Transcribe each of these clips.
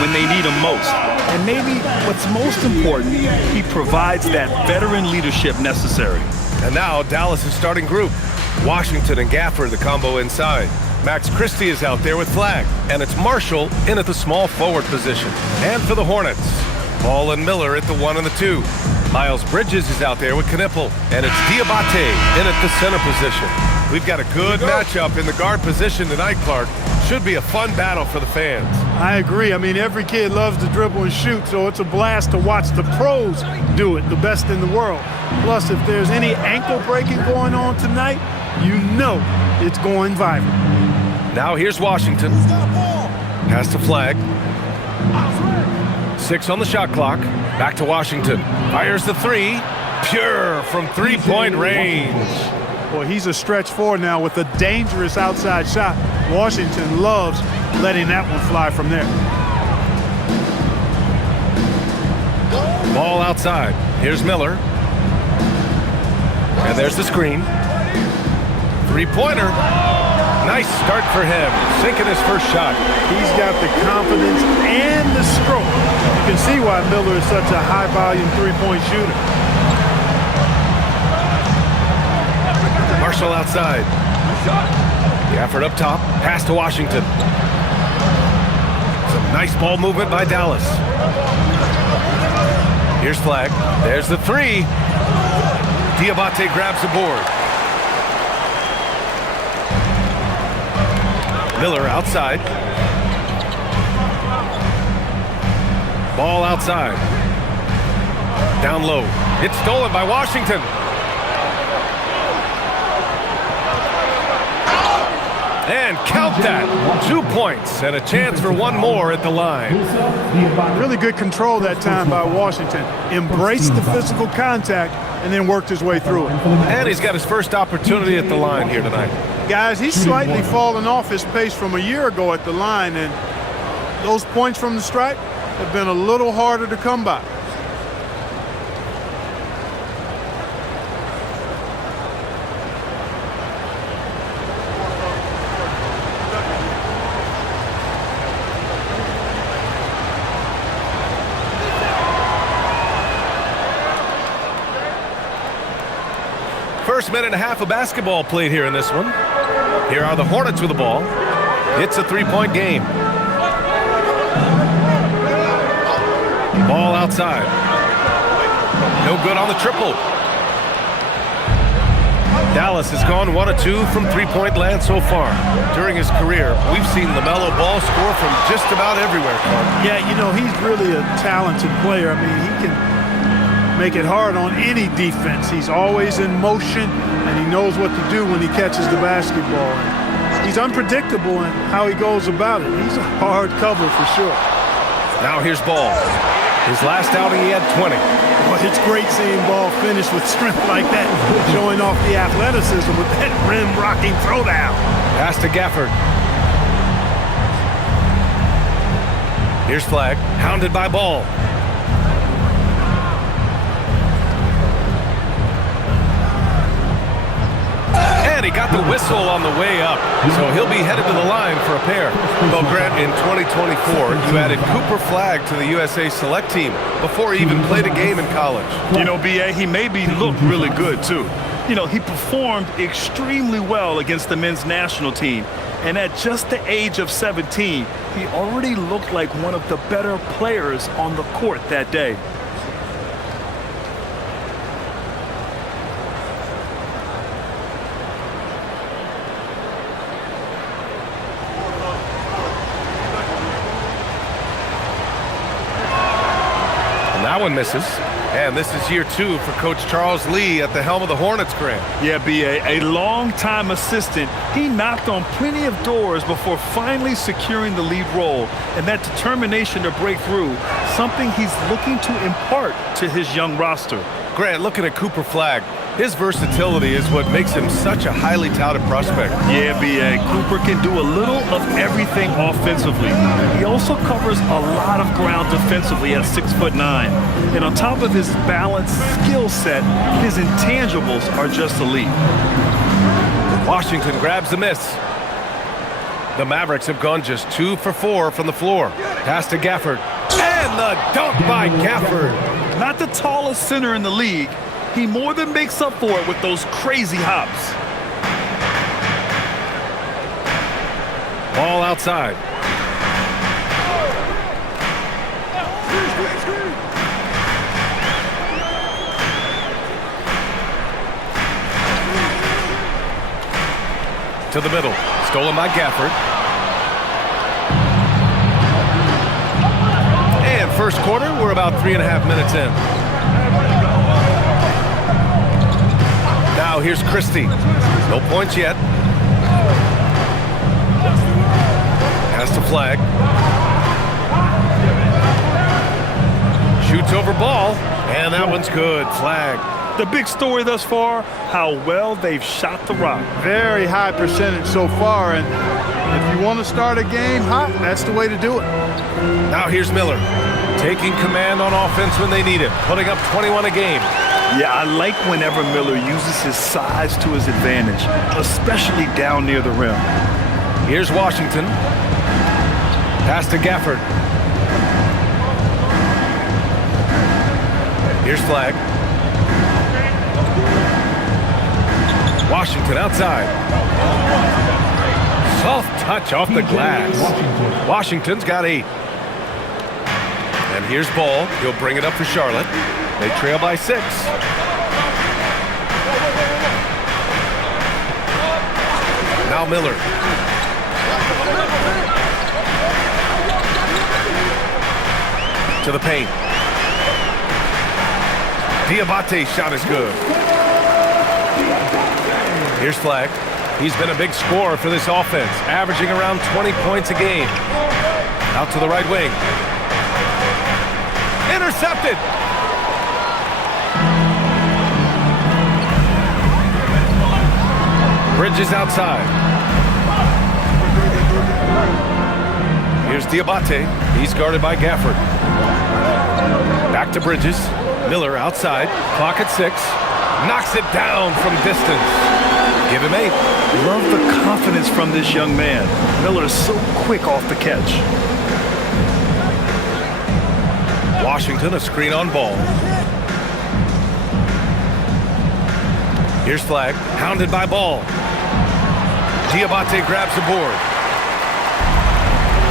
when they need him most. And maybe what's most important, he provides that veteran leadership necessary. And now Dallas' starting group. Washington and Gafford, the combo inside. Max Christie is out there with Flag. And it's Marshall in at the small forward position. And for the Hornets, Ball and Miller at the 1 and the 2. Miles Bridges is out there with Knipple. And it's Diabate in at the center position. We've got a good matchup in the guard position tonight, Clark. Should be a fun battle for the fans. I agree. I mean, every kid loves to dribble and shoot, so it's a blast to watch the pros do it, the best in the world. Plus, if there's any ankle breaking going on tonight, you know it's going viral. Now here's Washington. Pass to Flag. 6 on the shot clock. Back to Washington. Fires the 3. Pure from three-point range. Boy, he's a stretch forward now with a dangerous outside shot. Washington loves letting that one fly from there. Ball outside. Here's Miller. And there's the screen. Three-pointer. Nice start for him. Sinking his first shot. He's got the confidence and the stroke. You can see why Miller is such a high-volume three-point shooter. Marshall outside. Gafford up top. Pass to Washington. Some nice ball movement by Dallas. Here's Flag. There's the 3. Diabate grabs the board. Miller outside. Ball outside. Down low. It's stolen by Washington. And count that. 2 points and a chance for one more at the line. Really good control that time by Washington. Embraced the physical contact and then worked his way through it. And he's got his first opportunity at the line here tonight. Guys, he's slightly fallen off his pace from a year ago at the line, and those points from the stripe have been a little harder to come by. First minute and a half of basketball played here in this one. Here are the Hornets with the ball. It's a three-point game. Ball outside. No good on the triple. Dallas has gone 1 of 2 from three-point land so far. During his career, we've seen LaMelo Ball score from just about everywhere, Clark. Yeah, you know, he's really a talented player. I mean, he can make it hard on any defense. He's always in motion, and he knows what to do when he catches the basketball. He's unpredictable in how he goes about it. He's a hard cover for sure. Now here's Ball. His last outing, he had 20. Well, it's great seeing Ball finish with strength like that, showing off the athleticism with that rim-rocking throwdown. Pass to Gafford. Here's Flag, hounded by Ball. And he got the whistle on the way up, so he'll be headed to the line for a pair. Well, Grant, in 2024, you added Cooper Flag to the USA Select team before he even played a game in college. You know, B.A., he maybe looked really good, too. You know, he performed extremely well against the men's national team. And at just the age of 17, he already looked like one of the better players on the court that day. That one misses. And this is year 2 for Coach Charles Lee at the helm of the Hornets, Grant. Yeah, B.A., a long-time assistant. He knocked on plenty of doors before finally securing the lead role. And that determination to break through, something he's looking to impart to his young roster. Grant, looking at Cooper Flag, his versatility is what makes him such a highly touted prospect. Yeah, B.A., Cooper can do a little of everything offensively. He also covers a lot of ground defensively at 6'9". And on top of his balanced skill set, his intangibles are just elite. Washington grabs the miss. The Mavericks have gone just 2 for 4 from the floor. Pass to Gafford. And the dunk by Gafford. Not the tallest center in the league. He more than makes up for it with those crazy hops. Ball outside. To the middle. Stolen by Gafford. And first quarter, we're about 3.5 minutes in. Now here's Christie. No points yet. Pass to Flag. Shoots over ball. And that one's good. Flag. The big story thus far, how well they've shot the rock. Very high percentage so far, and if you want to start a game hot, that's the way to do it. Now here's Miller. Taking command on offense when they need it. Putting up 21 a game. Yeah, I like whenever Miller uses his size to his advantage, especially down near the rim. Here's Washington. Pass to Gafford. Here's Flag. Washington outside. Soft touch off the glass. Washington's got 8. And here's Ball. He'll bring it up for Charlotte. They trail by 6. Now Miller. To the paint. Diabate's shot is good. Here's Flag. He's been a big scorer for this offense, averaging around 20 points a game. Out to the right wing. Intercepted. Bridges outside. Here's Diabate. He's guarded by Gafford. Back to Bridges. Miller outside. Clock at 6. Knocks it down from distance. Give him 8. Love the confidence from this young man. Miller is so quick off the catch. Washington, a screen on Ball. Here's Flag. Hounded by Ball. Diabate grabs the board.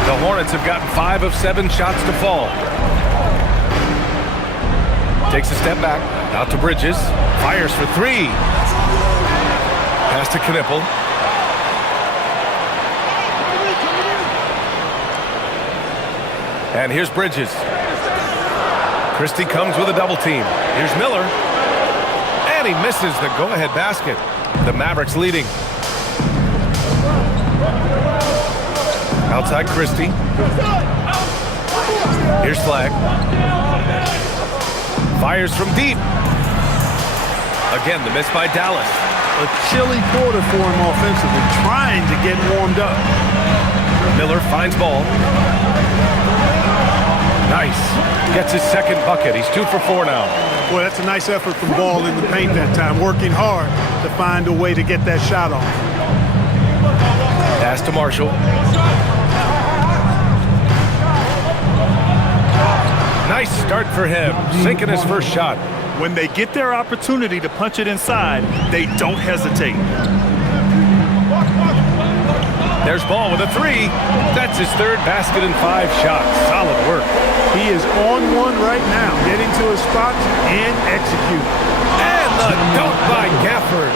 The Hornets have gotten 5 of 7 shots to fall. Takes a step back. Out to Bridges. Fires for 3. Pass to Knipple. And here's Bridges. Christie comes with a double team. Here's Miller. And he misses the go-ahead basket. The Mavericks leading. Outside Christie. Here's Flag. Fires from deep. Again, the miss by Dallas. A chilly quarter for him offensively, trying to get warmed up. Miller finds Ball. Nice. Gets his second bucket. He's 2 for 4 now. Boy, that's a nice effort from Ball in the paint that time, working hard to find a way to get that shot off. Pass to Marshall. Nice start for him, sinking his first shot. When they get their opportunity to punch it inside, they don't hesitate. There's Ball with a 3. That's his 3rd basket in 5 shots. Solid work. He is on one right now, getting to his spots and executing. And the dunk by Gafford.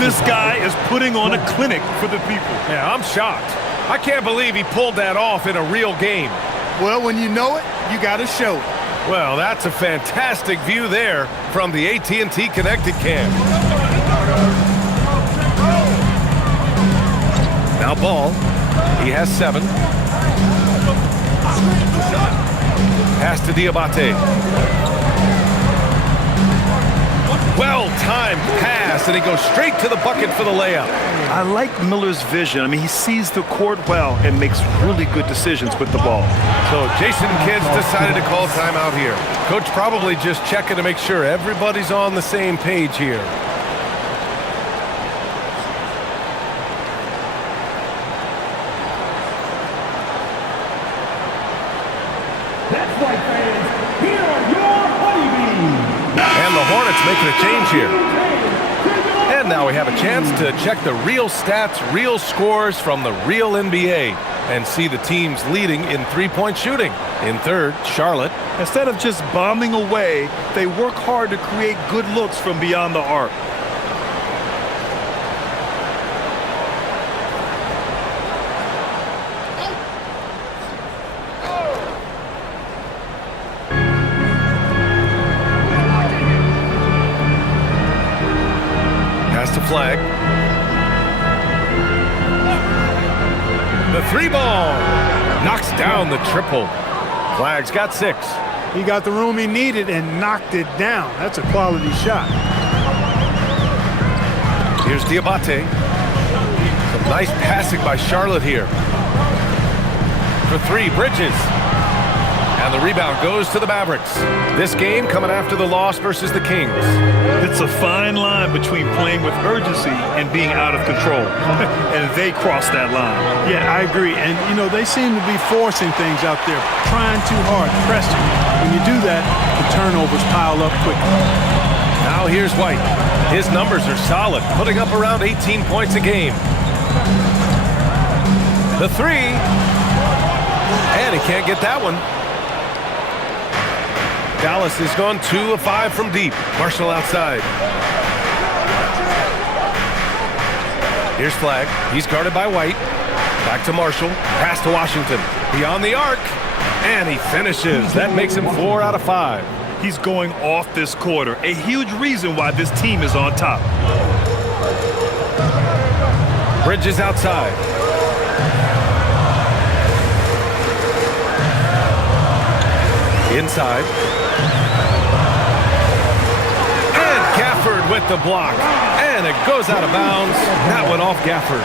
This guy is putting on a clinic for the people. Yeah, I'm shocked. I can't believe he pulled that off in a real game. Well, when you know it, you got to show it. Well, that's a fantastic view there from the AT&T Connected cam. Now Ball. He has 7. Pass to Diabate. Well-timed pass, and he goes straight to the bucket for the layup. I like Miller's vision. I mean, he sees the court well and makes really good decisions with the ball. So Jason Kidd's decided to call timeout here. Coach probably just checking to make sure everybody's on the same page here. Hornets making a change here. And now we have a chance to check the real stats, real scores from the real NBA and see the teams leading in three-point shooting. In third, Charlotte. Instead of just bombing away, they work hard to create good looks from beyond the arc. Pass to Flag. The three ball knocks down the triple. Flag's got 6. He got the room he needed and knocked it down. That's a quality shot. Here's Diabate. Some nice passing by Charlotte here. For 3, Bridges. And the rebound goes to the Mavericks. This game coming after the loss versus the Kings. It's a fine line between playing with urgency and being out of control. And they crossed that line. Yeah, I agree. And, you know, they seem to be forcing things out there, trying too hard, pressing. When you do that, the turnovers pile up quickly. Now here's White. His numbers are solid, putting up around 18 points a game. The 3. And he can't get that one. Dallas has gone 2 of 5 from deep. Marshall outside. Here's Flag. He's guarded by White. Back to Marshall. Pass to Washington. Beyond the arc. And he finishes. That makes him 4 out of 5. He's going off this quarter. A huge reason why this team is on top. Bridges outside. Inside. Gafford with the block, and it goes out of bounds. That went off Gafford.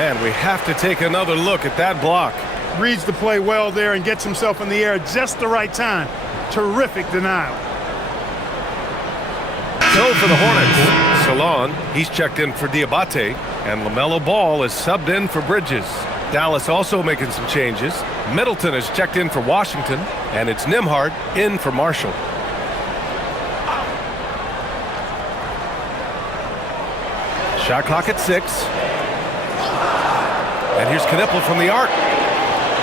And we have to take another look at that block. Reads the play well there and gets himself in the air at just the right time. Terrific denial. So for the Hornets, Salon, he's checked in for Diabate, and LaMelo Ball is subbed in for Bridges. Dallas also making some changes. Middleton is checked in for Washington, and it's Nembhard in for Marshall. Shot clock at 6. And here's Knippel from the arc.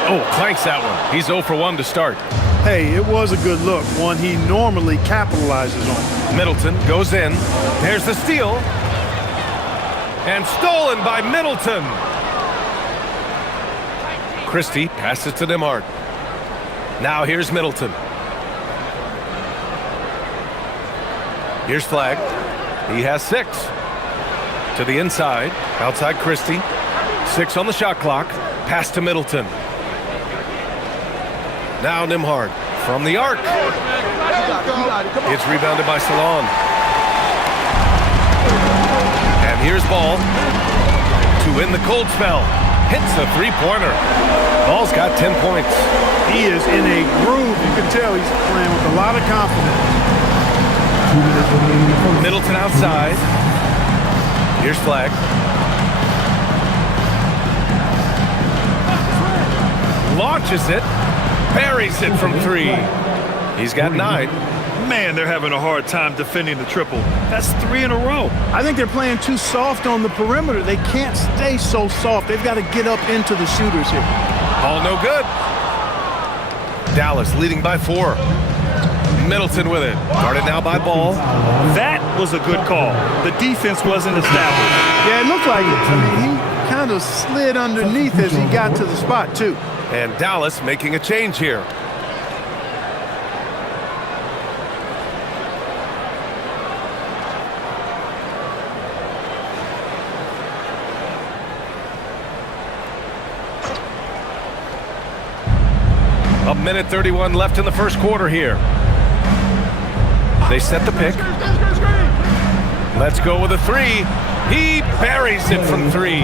Oh, clanks that one. He's 0 for 1 to start. Hey, it was a good look, one he normally capitalizes on. Middleton goes in. There's the steal. And stolen by Middleton. Christie passes to Nembhard. Now here's Middleton. Here's Flag. He has 6. To the inside, outside Christie. 6 on the shot clock. Pass to Middleton. Now Nembhard from the arc. It's rebounded by Salon. And here's Ball to win the cold spell. Hits a three-pointer. Ball's got 10 points. He is in a groove. You can tell he's playing with a lot of confidence. Middleton outside. Here's Flag. Launches it. Buries it from 3. He's got 9. Man, they're having a hard time defending the triple. That's 3 in a row. I think they're playing too soft on the perimeter. They can't stay so soft. They've got to get up into the shooters here. All no good. Dallas leading by 4. Middleton with it. Guarded now by Ball. That was a good call. The defense wasn't established. Yeah, it looked like it. I mean, he kind of slid underneath as he got to the spot, too. And Dallas making a change here. A minute 31 left in the first quarter here. They set the pick. Let's go with a 3. He buries it from 3.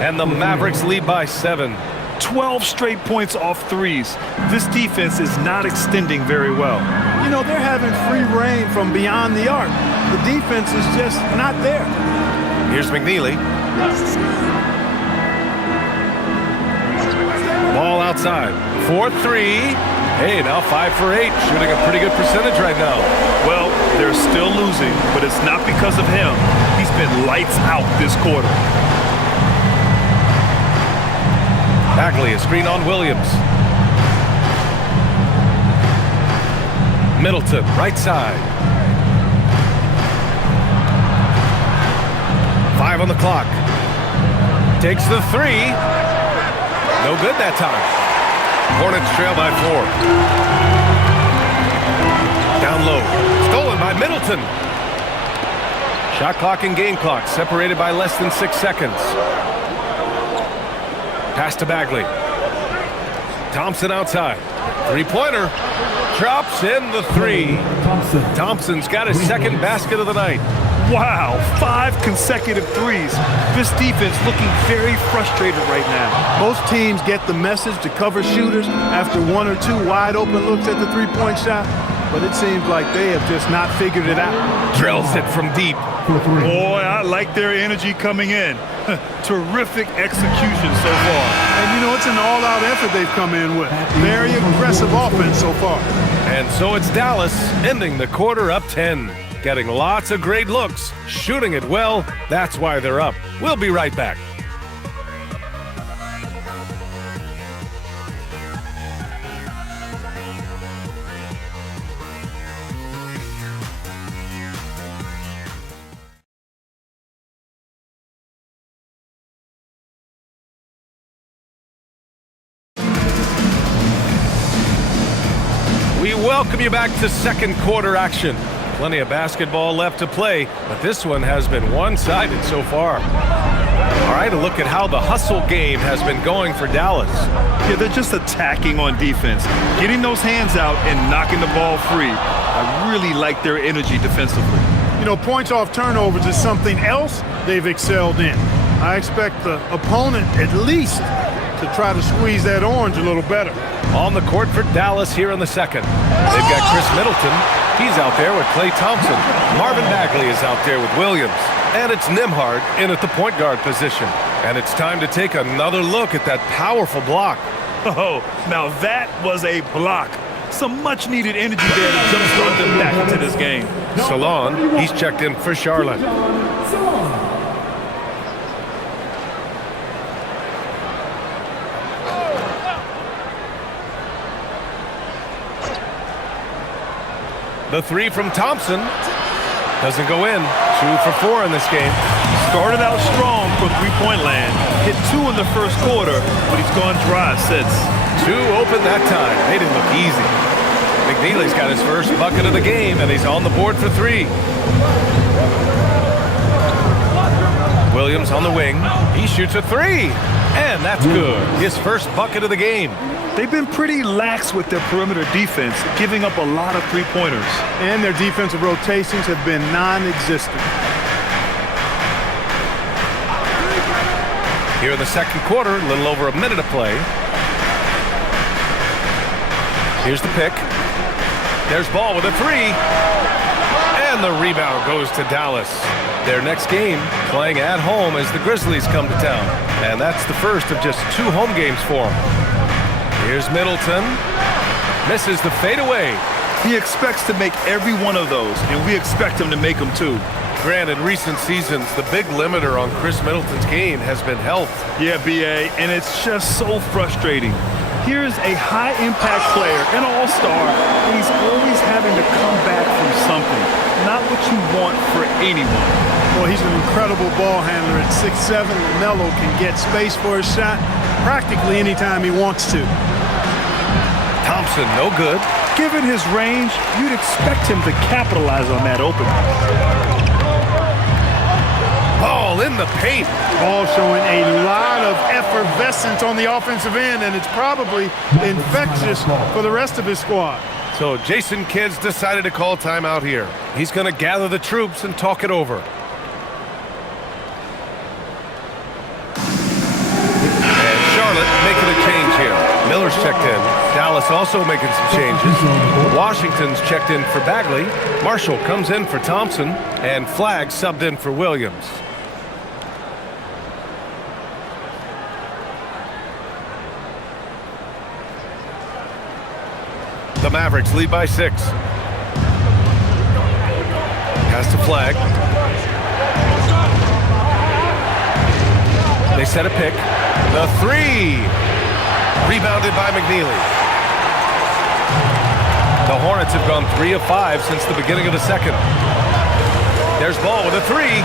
And the Mavericks lead by 7. 12 straight points off threes. This defense is not extending very well. You know, they're having free reign from beyond the arc. The defense is just not there. Here's McNeely. Ball outside. 4-3. Hey, now 5 for 8. Shooting a pretty good percentage right now. Well, there's still losing, but it's not because of him. He's been lights out this quarter. Bagley, a screen on Williams. Middleton, right side. 5 on the clock. Takes the 3. No good that time. Hornets trail by 4. Down low. Stolen by Middleton. Shot clock and game clock separated by less than 6 seconds. Pass to Bagley. Thompson outside. Three-pointer. Drops in the 3. Thompson's got his second basket of the night. Wow, 5 consecutive threes. This defense looking very frustrated right now. Most teams get the message to cover shooters after 1 or 2 wide open looks at the three-point shot, but it seems like they have just not figured it out. Drills it from deep. Boy, I like their energy coming in. Terrific execution so far. And you know, it's an all-out effort they've come in with. Very aggressive offense so far. And so it's Dallas ending the quarter up 10. Getting lots of great looks, shooting it well. That's why they're up. We'll be right back. We welcome you back to second quarter action. Plenty of basketball left to play, but this one has been one-sided so far. All right, a look at how the hustle game has been going for Dallas. Yeah, they're just attacking on defense, getting those hands out and knocking the ball free. I really like their energy defensively. You know, points off turnovers is something else they've excelled in. I expect the opponent at least to try to squeeze that orange a little better. On the court for Dallas here in the second. They've got Chris Middleton. He's out there with Klay Thompson. Marvin Bagley is out there with Williams. And it's Nembhard in at the point guard position. And it's time to take another look at that powerful block. Oh, now that was a block. Some much-needed energy there to jumpstart them back into this game. Salon, he's checked in for Charlotte. The 3 from Thompson doesn't go in. 2 for 4 in this game. Started out strong from three-point land. Hit 2 in the first quarter, but he's gone dry since. 2 open that time. They didn't look easy. McNeely's got his first bucket of the game, and he's on the board for 3. Williams on the wing. He shoots a 3, and that's good. His first bucket of the game. They've been pretty lax with their perimeter defense, giving up a lot of three-pointers. And their defensive rotations have been non-existent. Here in the second quarter, a little over a minute of play. Here's the pick. There's Ball with a 3. And the rebound goes to Dallas. Their next game, playing at home as the Grizzlies come to town. And that's the first of just 2 home games for them. Here's Middleton. Misses the fadeaway. He expects to make every one of those, and we expect him to make them too. Grant, in recent seasons, the big limiter on Chris Middleton's game has been health. Yeah, B.A., and it's just so frustrating. Here's a high-impact player, an all-star, and he's always having to come back from something. Not what you want for anyone. Well, he's an incredible ball handler at 6'7". LaMelo can get space for his shot practically anytime he wants to. Thompson, no good. Given his range, you'd expect him to capitalize on that opening. Ball in the paint. Ball showing a lot of effervescence on the offensive end, and it's probably infectious for the rest of his squad. So Jason Kidd's decided to call timeout here. He's going to gather the troops and talk it over. And Charlotte making a change here. Miller's checked in. Dallas also making some changes. Washington's checked in for Bagley. Marshall comes in for Thompson. And Flagg subbed in for Williams. The Mavericks lead by 6. Pass to Flag. They set a pick. The three. Rebounded by McNeely. The Hornets have gone 3 of 5 since the beginning of the second. There's Ball with a three.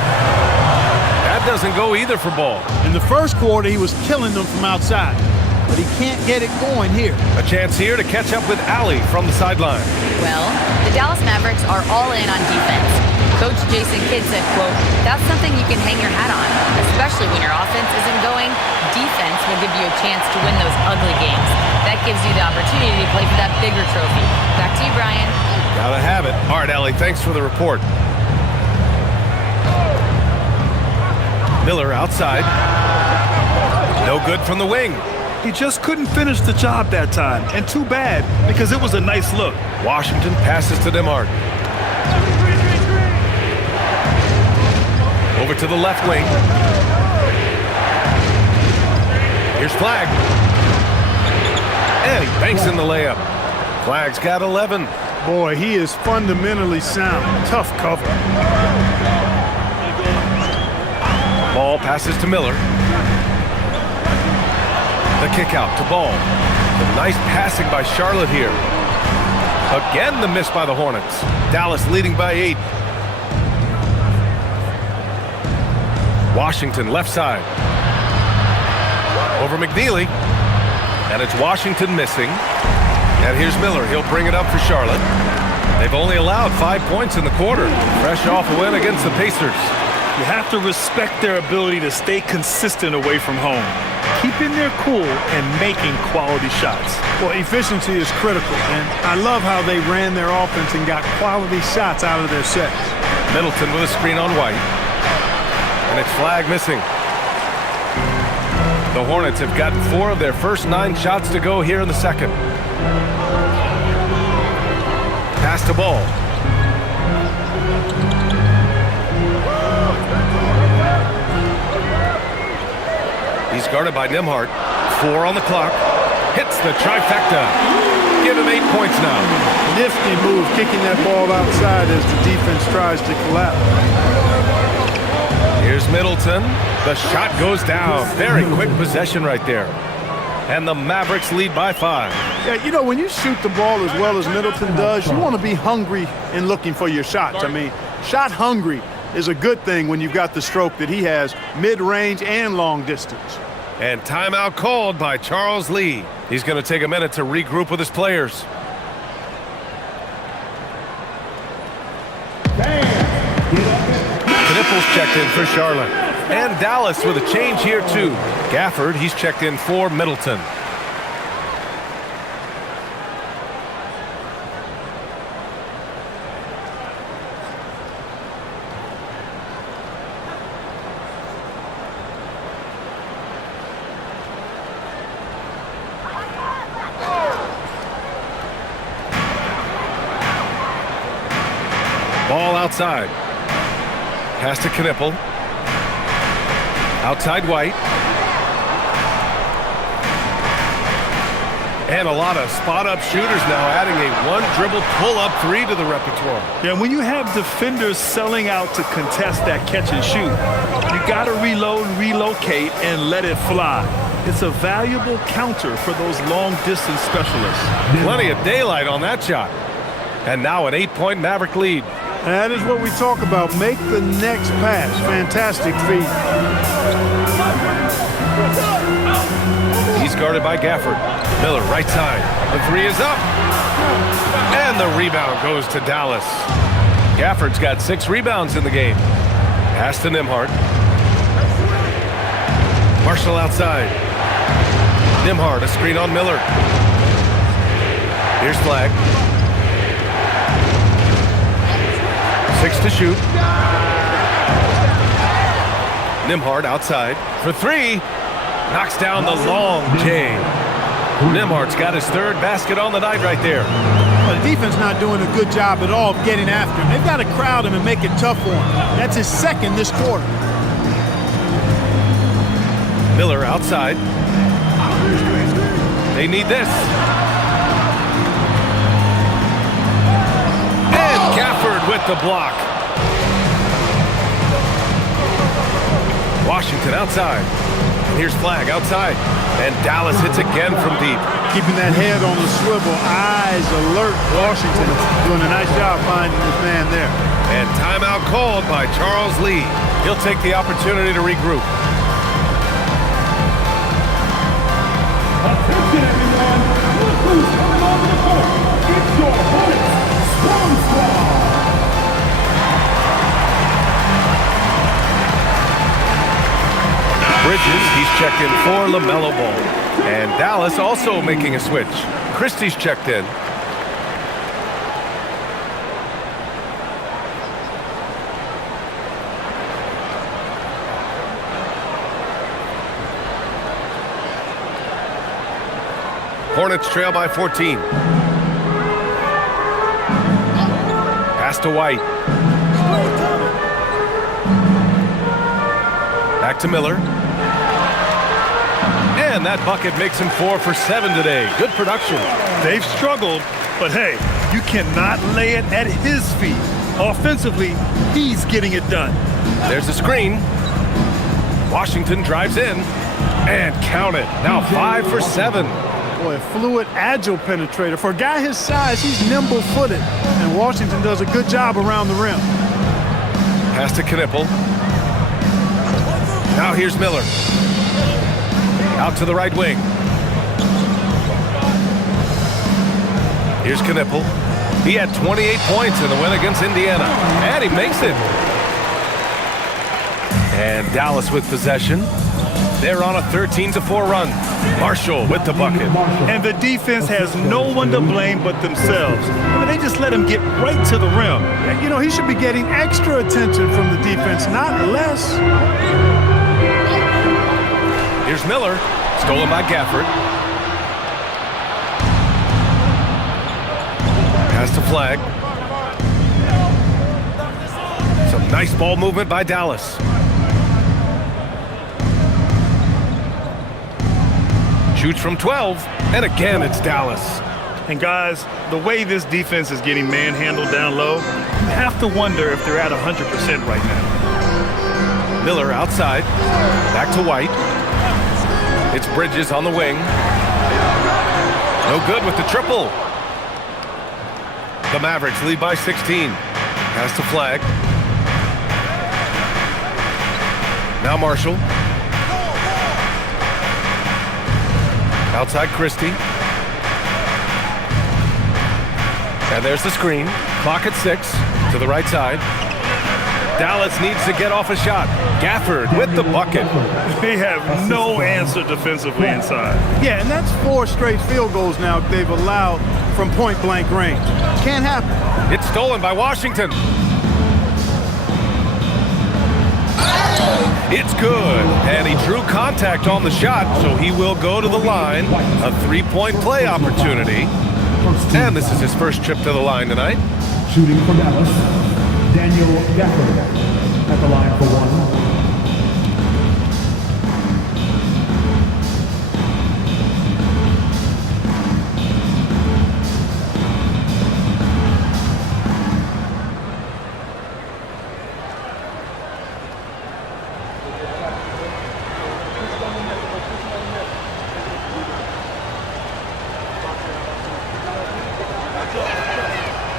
That doesn't go either for Ball. In the first quarter, he was killing them from outside, but he can't get it going here. A chance here to catch up with Allie from the sideline. Well, the Dallas Mavericks are all in on defense. Coach Jason Kidd said, quote, "That's something you can hang your hat on, especially when your offense isn't going. Defense will give you a chance to win those ugly games. That gives you the opportunity to play for that bigger trophy." Back to you, Brian. Gotta have it. All right, Allie, thanks for the report. Miller outside. No good from the wing. He just couldn't finish the job that time, and too bad, because it was a nice look. Washington passes to Demhart. Over to the left wing. Here's Flag. And he banks in the layup. Flag's got 11. Boy, he is fundamentally sound. Tough cover. Ball passes to Miller. The kick out to Ball. Some nice passing by Charlotte here. Again, the miss by the Hornets. Dallas leading by 8. Washington left side. Over McNeely. And it's Washington missing. And here's Miller. He'll bring it up for Charlotte. They've only allowed 5 points in the quarter. Fresh off a win against the Pacers. You have to respect their ability to stay consistent away from home, keeping their cool and making quality shots. Well, efficiency is critical, and I love how they ran their offense and got quality shots out of their sets. Middleton with a screen on White. And it's Flag missing. The Hornets have gotten 4 of their first 9 shots to go here in the second. Pass to Ball. He's guarded by Nembhard. 4 on the clock. Hits the trifecta. Give him 8 points now. Nifty move, kicking that ball outside as the defense tries to collapse. Here's Middleton. The shot goes down. Very quick possession right there. And the Mavericks lead by 5. Yeah, you know, when you shoot the ball as well as Middleton does, you want to be hungry in looking for your shots. I mean, shot hungry is a good thing when you've got the stroke that he has, mid-range and long distance. And timeout called by Charles Lee. He's going to take a minute to regroup with his players. Knipples checked in for Charlotte. And Dallas with a change here too. Gafford, he's checked in for Middleton. Ball outside. Pass to Knipple. Outside White. And a lot of spot-up shooters now, adding a one-dribble pull-up 3 to the repertoire. Yeah, when you have defenders selling out to contest that catch and shoot, you got to reload, relocate, and let it fly. It's a valuable counter for those long-distance specialists. Plenty of daylight on that shot. And now an 8-point Maverick lead. That is what we talk about. Make the next pass. Fantastic feat. He's guarded by Gafford. Miller right side. The 3 is up. And the rebound goes to Dallas. Gafford's got 6 rebounds in the game. Pass to Nembhard. Marshall outside. Nembhard, a screen on Miller. Here's Flag. 6 to shoot. Nembhard outside for 3. Knocks down the long J. Nembhard's got his 3rd basket on the night right there. Well, the defense not doing a good job at all of getting after him. They've got to crowd him and make it tough for him. That's his 2nd this quarter. Miller outside. They need this. And Gafford with the block. Washington outside. And here's Flag outside. And Dallas hits again from deep. Keeping that head on the swivel, eyes alert. Washington doing a nice job finding this man there. And timeout called by Charles Lee. He'll take the opportunity to regroup. Attention everyone, look who's coming on the court. It's your Hornets Strong Squad. Bridges, he's checked in for LaMelo Ball. And Dallas also making a switch. Christie's checked in. Hornets trail by 14. Pass to White. Back to Miller. And that bucket makes him 4 for 7 today. Good production. They've struggled, but hey, you cannot lay it at his feet. Offensively, he's getting it done. There's a screen. Washington drives in. And count it. Now 5 for 7. Boy, a fluid, agile penetrator. For a guy his size, he's nimble-footed. And Washington does a good job around the rim. Pass to Knipple. Now here's Miller. Out to the right wing. Here's Knipple. He had 28 points in the win against Indiana. And he makes it. And Dallas with possession. They're on a 13-4 run. Marshall with the bucket. And the defense has no one to blame but themselves. They just let him get right to the rim. You know, he should be getting extra attention from the defense, not less. Here's Miller. Stolen by Gafford. Pass to Flag. Some nice ball movement by Dallas. Shoots from 12, and again it's Dallas. And guys, the way this defense is getting manhandled down low, you have to wonder if they're at 100% right now. Miller outside. Back to White. It's Bridges on the wing. No good with the triple. The Mavericks lead by 16. Pass to Flag. Now Marshall. Outside Christie. And there's the screen. Clock at 6 to the right side. Dallas needs to get off a shot. Gafford with the bucket. They have no answer defensively inside. Yeah, and that's 4 straight field goals now they've allowed from point-blank range. Can't happen. It's stolen by Washington. It's good. And he drew contact on the shot, so he will go to the line. A 3-point play opportunity. And this is his first trip to the line tonight. Shooting for Dallas, Daniel Gafford at the line for 1.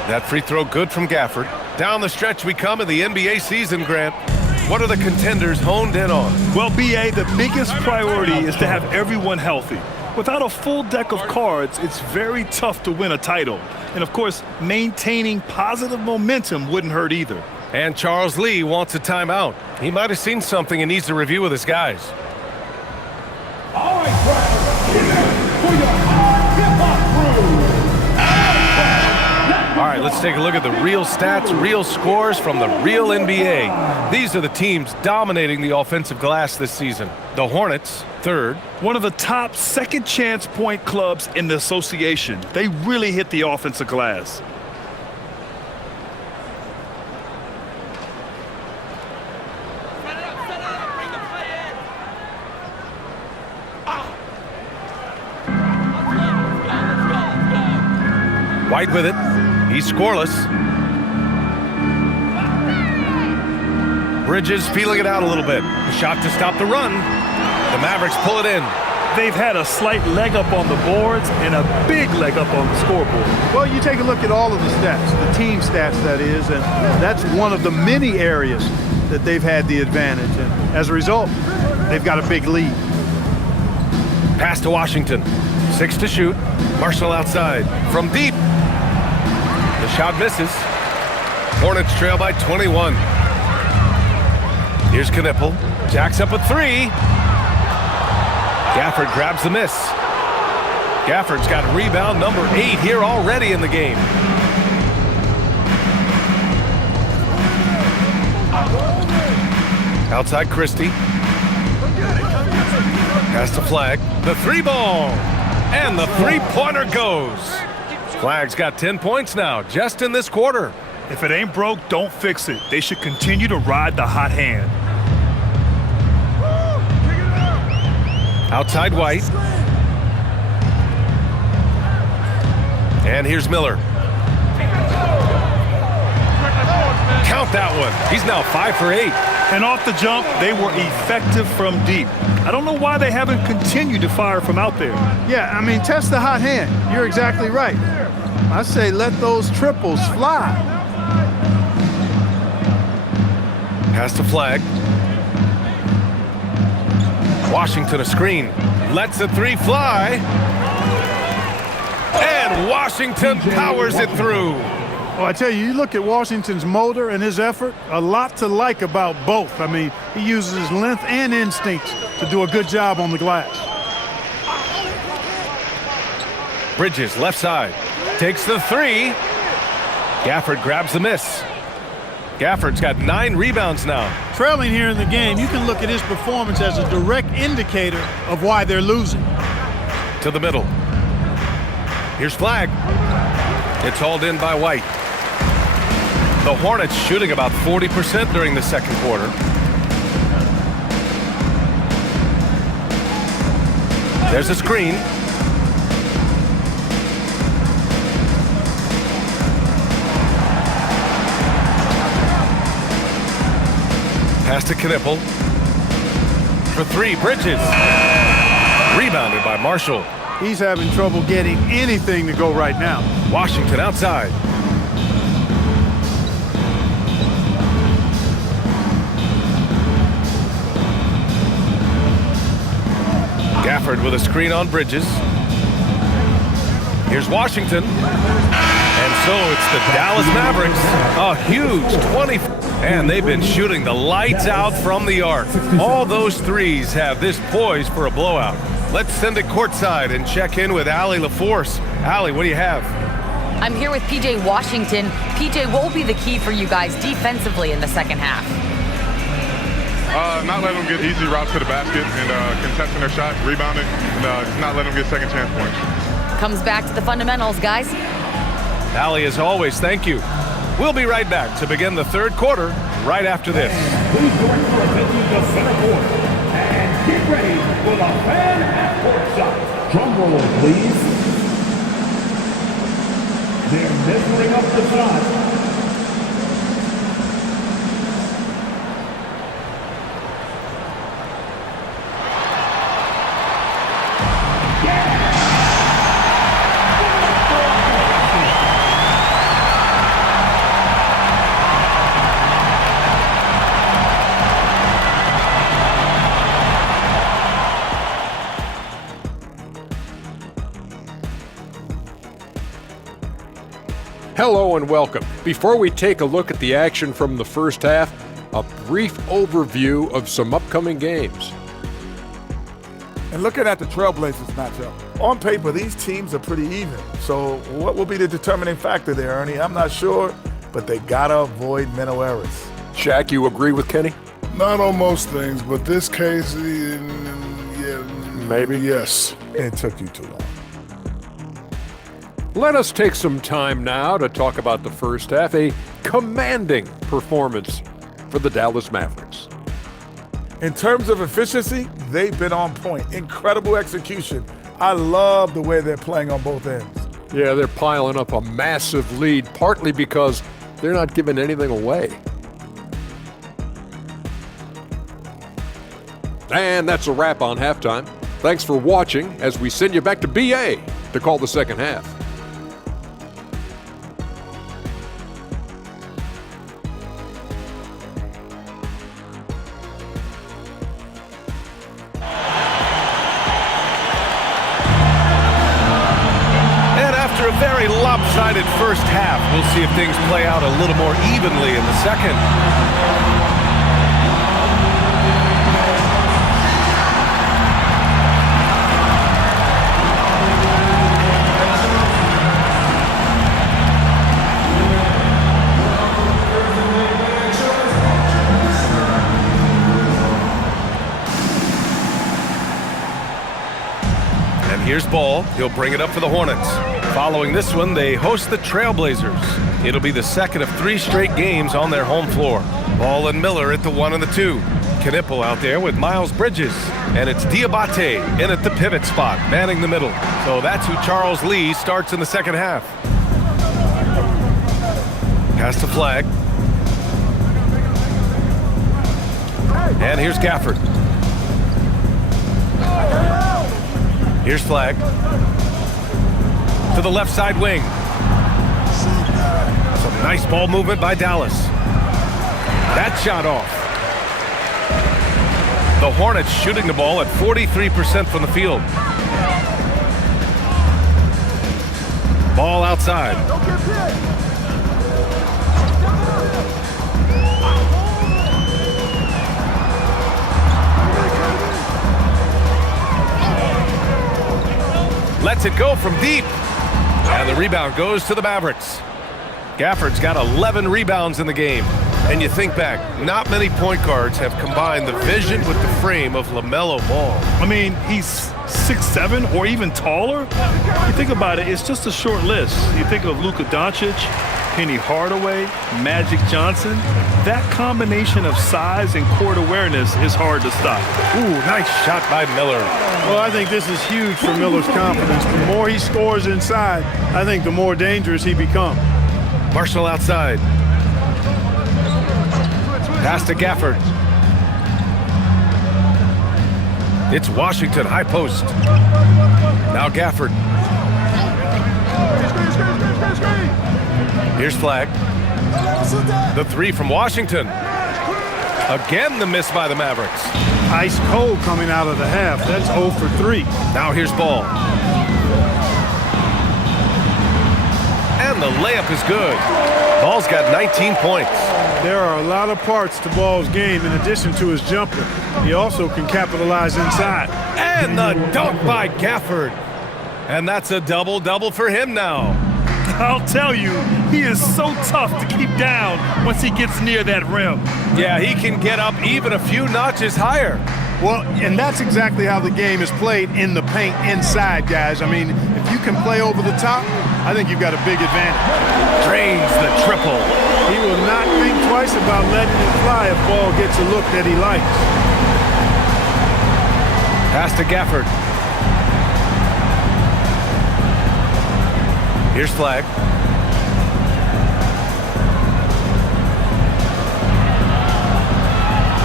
That free throw good from Gafford. Down the stretch we come in the NBA season, Grant. What are the contenders honed in on? Well, B.A., the biggest priority is to have everyone healthy. Without a full deck of cards, it's very tough to win a title. And, of course, maintaining positive momentum wouldn't hurt either. And Charles Lee wants a timeout. He might have seen something and needs to review with his guys. All right, Brad, get ready for your hard hip-hop crew. All right, let's take a look at the real stats, real scores from the real NBA. These are the teams dominating the offensive glass this season. The Hornets, third. One of the top second-chance point clubs in the association. They really hit the offensive glass. White with it. He's scoreless. Bridges feeling it out a little bit. The shot to stop the run. The Mavericks pull it in. They've had a slight leg up on the boards and a big leg up on the scoreboard. Well, you take a look at all of the stats, the team stats that is, and that's one of the many areas that they've had the advantage. And as a result, they've got a big lead. Pass to Washington. 6 to shoot. Marshall outside. From deep. The shot misses. Hornets trail by 21. Here's Knipple. Jacks up a 3. Gafford grabs the miss. Gafford's got rebound number 8 here already in the game. Outside Christie. Pass to Flag. The 3-ball. And the 3-pointer goes. Flag's got 10 points now, just in this quarter. If it ain't broke, don't fix it. They should continue to ride the hot hand. Outside White. And here's Miller. Count that one. He's now 5 for 8. And off the jump, they were effective from deep. I don't know why they haven't continued to fire from out there. Yeah, I mean, test the hot hand. You're exactly right. I say let those triples fly. Pass to Flag. Washington a screen. Lets the 3 fly. And Washington powers it through. Well, I tell you, you look at Washington's motor and his effort, a lot to like about both. I mean, he uses his length and instincts to do a good job on the glass. Bridges left side. Takes the 3. Gafford grabs the miss. Gafford's got 9 rebounds now. Trailing here in the game, you can look at his performance as a direct indicator of why they're losing. To the middle. Here's Flag. It's hauled in by White. The Hornets shooting about 40% during the second quarter. There's a screen. Pass to Knipple. For 3, Bridges. Rebounded by Marshall. He's having trouble getting anything to go right now. Washington outside. Gafford with a screen on Bridges. Here's Washington. And so it's the Dallas Mavericks. A huge 20. And they've been shooting the lights out from the arc. All those threes have this poised for a blowout. Let's send it courtside and check in with Allie LaForce. Allie, what do you have? I'm here with PJ Washington. PJ, what will be the key for you guys defensively in the second half? Not letting them get easy routes to the basket and contesting their shot, rebounding, and just not letting them get second chance points. Comes back to the fundamentals, guys. Allie, as always, thank you. We'll be right back to begin the third quarter right after this. Please join for attending the center court. And get ready for the fan at court shot. Drum roll, please. They're measuring up the shot. Hello and welcome. Before we take a look at the action from the first half, a brief overview of some upcoming games. And looking at the Trailblazers matchup, on paper, these teams are pretty even. So what will be the determining factor there, Ernie? I'm not sure, but they gotta avoid mental errors. Shaq, you agree with Kenny? Not on most things, but this case, yeah, Maybe. yes. It took you too long. Let us take some time now to talk about the first half, a commanding performance for the Dallas Mavericks. In terms of efficiency, they've been on point. Incredible execution. I love the way they're playing on both ends. Yeah, they're piling up a massive lead, partly because they're not giving anything away. And that's a wrap on halftime. Thanks for watching as we send you back to BA to call the second half. And after a very lopsided first half, we'll see if things play out a little more evenly in the second. Here's Ball. He'll bring it up for the Hornets. Following this one, they host the Trailblazers. It'll be the second of 3 straight games on their home floor. Ball and Miller at the 1 and the 2. Knipple out there with Miles Bridges. And it's Diabate in at the pivot spot, manning the middle. So that's who Charles Lee starts in the second half. Pass to Flag. And here's Gafford. Here's Flag. To the left side wing. Some nice ball movement by Dallas. That shot off. The Hornets shooting the ball at 43% from the field. Ball outside. Lets it go from deep. And the rebound goes to the Mavericks. Gafford's got 11 rebounds in the game. And you think back, not many point guards have combined the vision with the frame of LaMelo Ball. I mean, he's 6'7" or even taller. You think about it, it's just a short list. You think of Luka Doncic, Penny Hardaway, Magic Johnson. That combination of size and court awareness is hard to stop. Ooh, nice shot by Miller. Well, I think this is huge for Miller's confidence. The more he scores inside, I think the more dangerous he becomes. Marshall outside. Pass to Gafford. It's Washington, high post. Now Gafford. Here's Flag. The 3 from Washington. Again, the miss by the Mavericks. Ice cold coming out of the half. That's 0 for 3. Now here's Ball. And the layup is good. Ball's got 19 points. There are a lot of parts to Ball's game in addition to his jumper. He also can capitalize inside. And the dunk by Gafford. And that's a double-double for him now. I'll tell you, he is so tough to keep down once he gets near that rim. Yeah, he can get up even a few notches higher. Well, and that's exactly how the game is played in the paint inside, guys. I mean, if you can play over the top, I think you've got a big advantage. Drains the triple. He will not think twice about letting it fly if Ball gets a look that he likes. Pass to Gafford. Here's Flag.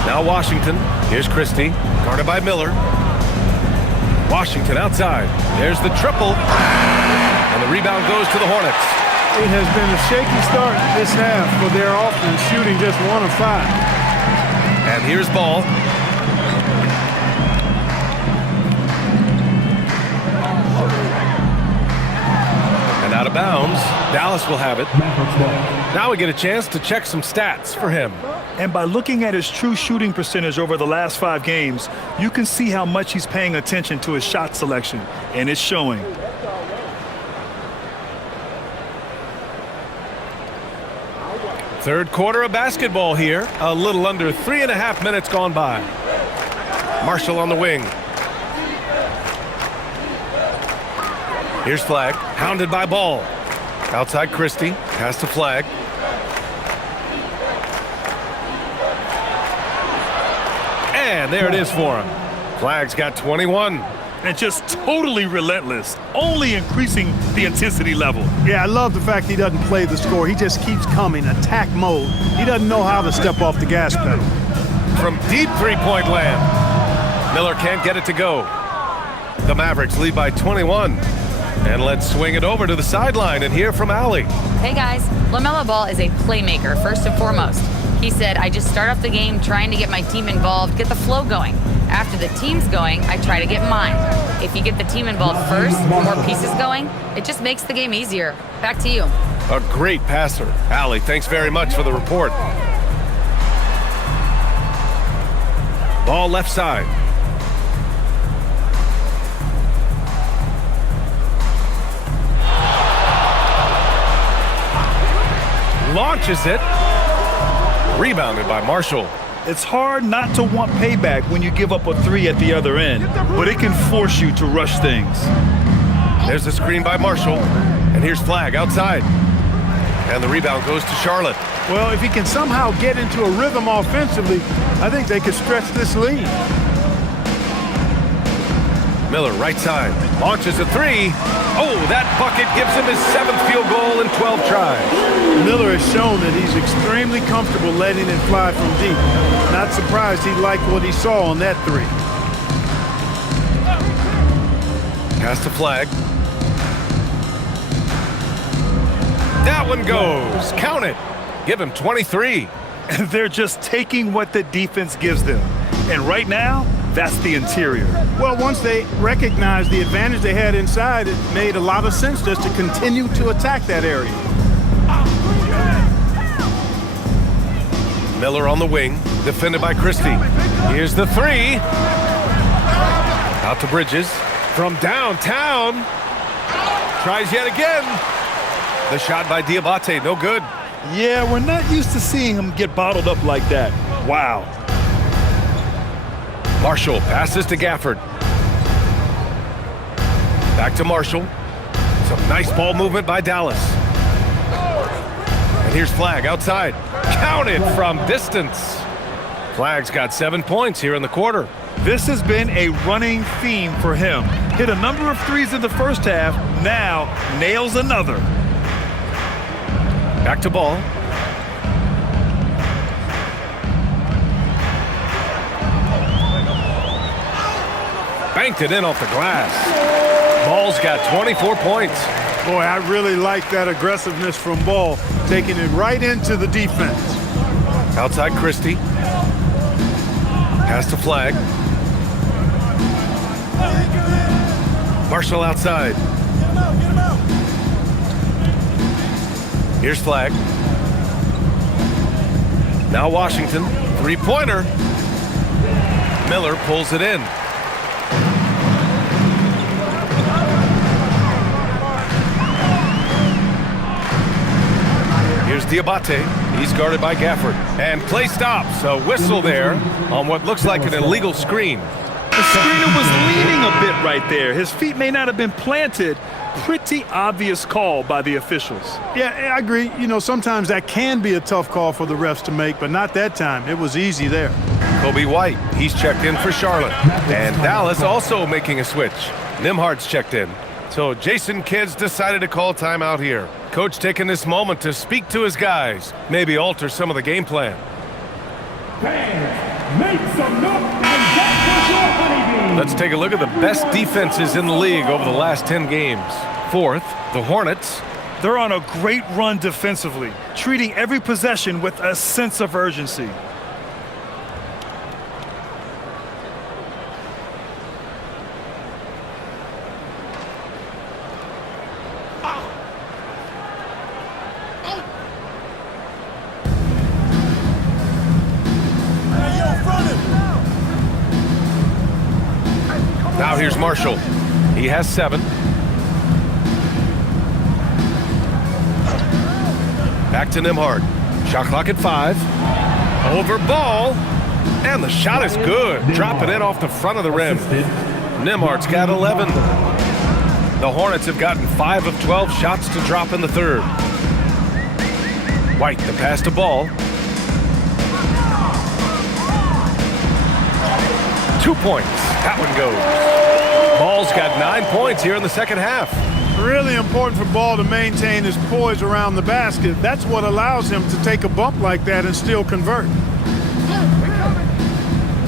Now Washington. Here's Christie. Guarded by Miller. Washington outside. There's the triple. And the rebound goes to the Hornets. It has been a shaky start this half for their offense, shooting just 1 of 5. And here's Ball. And out of bounds. Dallas will have it. Now we get a chance to check some stats for him. And by looking at his true shooting percentage over the last 5 games, you can see how much he's paying attention to his shot selection, and it's showing. Third quarter of basketball here. A little under 3.5 minutes gone by. Marshall on the wing. Here's Flag. Hounded by Ball. Outside Christie. Pass to Flag. And there it is for him. Flag's got 21. And just totally relentless, only increasing the intensity level. Yeah, I love the fact he doesn't play the score. He just keeps coming, attack mode. He doesn't know how to step off the gas pedal. From deep three-point land. Miller can't get it to go. The Mavericks lead by 21. And let's swing it over to the sideline and hear from Allie. Hey guys, LaMelo Ball is a playmaker first and foremost. He said, I just start off the game trying to get my team involved, get the flow going. After the team's going, I try to get mine. If you get the team involved first, more pieces going, it just makes the game easier. Back to you. A great passer. Allie, thanks very much for the report. Ball left side. Launches it. Rebounded by Marshall. It's hard not to want payback when you give up a three at the other end, but it can force you to rush things. There's the screen by Marshall. And here's Flag outside. And the rebound goes to Charlotte. Well, if he can somehow get into a rhythm offensively, I think they could stretch this lead. Miller right side. Launches a three. Oh, that bucket gives him his 7th field goal in 12 tries. Miller has shown that he's extremely comfortable letting it fly from deep. Not surprised he liked what he saw on that three. Pass to Flag. That one goes. Count it. Give him 23. They're just taking what the defense gives them. And right now, that's the interior. Well, once they recognized the advantage they had inside, it made a lot of sense just to continue to attack that area. Miller on the wing, defended by Christie. Here's the three. Out to Bridges. From downtown. Tries yet again. The shot by Diabate, no good. Yeah, we're not used to seeing him get bottled up like that. Wow. Marshall passes to Gafford. Back to Marshall. Some nice ball movement by Dallas. And here's Flag outside. Counted from distance. Flag's got 7 points here in the quarter. This has been a running theme for him. Hit a number of threes in the first half, now nails another. Back to Ball. Banked it in off the glass. Ball's got 24 points. Boy, I really like that aggressiveness from Ball, taking it right into the defense. Outside Christie. Pass to Flag. Marshall outside. Here's Flag. Now Washington. Three-pointer. Miller pulls it in. Here's Diabate. He's guarded by Gafford. And play stops. A whistle there on what looks like an illegal screen. The screener was leaning a bit right there. His feet may not have been planted. Pretty obvious call by the officials. Yeah, I agree. You know, sometimes that can be a tough call for the refs to make, but not that time. It was easy there. Kobe White, he's checked in for Charlotte. And Dallas also making a switch. Nimhard's checked in. So Jason Kidd's decided to call timeout here. Coach taking this moment to speak to his guys, maybe alter some of the game plan. Fans, make some noise and get for your honeybees. Let's take a look at the best defenses in the league over the last 10 games. Fourth, the Hornets. They're on a great run defensively, treating every possession with a sense of urgency. Now here's Marshall. He has 7. Back to Nimhard. Shot clock at 5. Over Ball. And the shot is good. Drop it in off the front of the rim. Nimhard's got 11. The Hornets have gotten 5 of 12 shots to drop in the third. White, the pass to Ball. 2 points. That one goes. Ball's got 9 points here in the second half. Really important for Ball to maintain his poise around the basket. That's what allows him to take a bump like that and still convert.